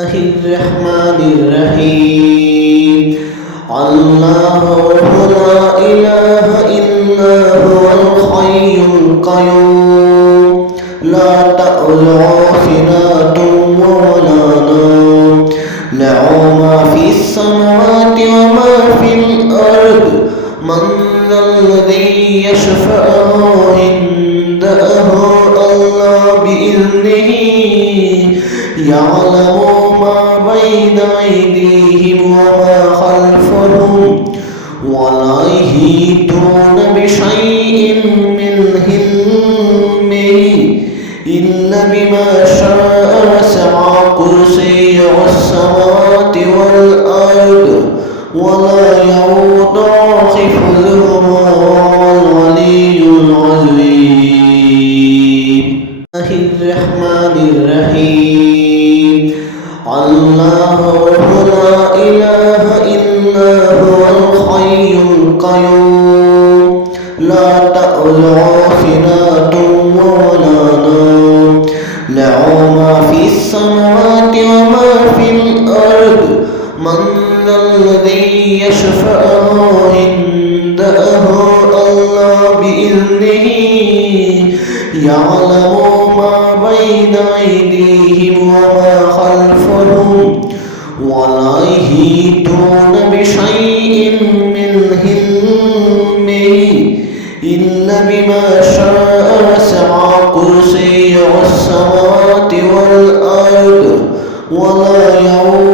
الرحمن الرحيم. الله لا إله إلا هو الحي القيوم لا تأخذه سنة ولا نوم له ما في السماوات وما في الأرض من ذا الذي يشفع عنده إلا بإذنه يعلم ما بين أيديهم وما خلفهم ولا يحيطون بشيء من علمه إلا بما شاء وسع كرسيه السماوات والأرض ولا يؤوده حفظهما وهو العلي العظيم. الرحمن الرحيم. الله لا إله إلا هو الحي القيوم لا تأخذه سنة ولا نوم له ما في السماوات وما في الأرض من ذا الذي يشفع عنده إلا بإذنه يعلم ما بين أيديهم وما خلفهم ولا يحيطون بشيء من علمه إلا بما شاء وسع كرسيه السماوات والأرض ولا يؤوده